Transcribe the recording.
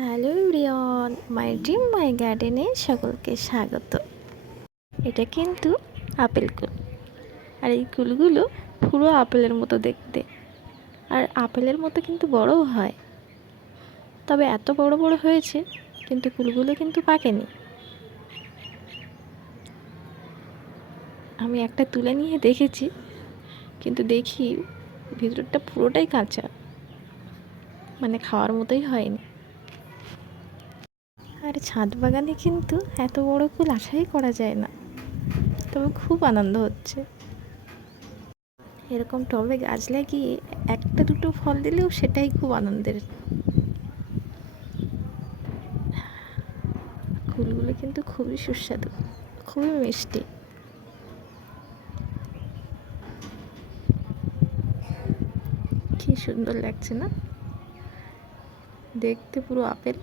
Hello রিয়ন my dream, মাই গার্ডেনে সকলকে স্বাগত। এটা কিন্তু আপেল কুল। আর এই কুলগুলো পুরো আপেলের মতো দেখতে। আর আপেলের মতো কিন্তু বড়ও হয়। তবে এত বড় বড় হয়েছে, কিন্তু কুলগুলো কিন্তু পাকেনি। আমি একটা তুলে নিয়ে দেখেছি, কিন্তু দেখি ভিতরটা পুরোটাই কাঁচা। মানে খাওয়ার মতোই হয়নি। আর ছাদ বাগানে কিন্তু এত বড় ফুল আশাই করা যায় না। তবে খুব আনন্দ হচ্ছে। এরকম টবে গাছ লাগিয়ে একটা দুটো ফল দিলেও সেটাই খুব আনন্দের। ফুলগুলো কিন্তু খুবই সুস্বাদু, খুবই মিষ্টি। কি সুন্দর লাগছে না? দেখতে পুরো আপেল।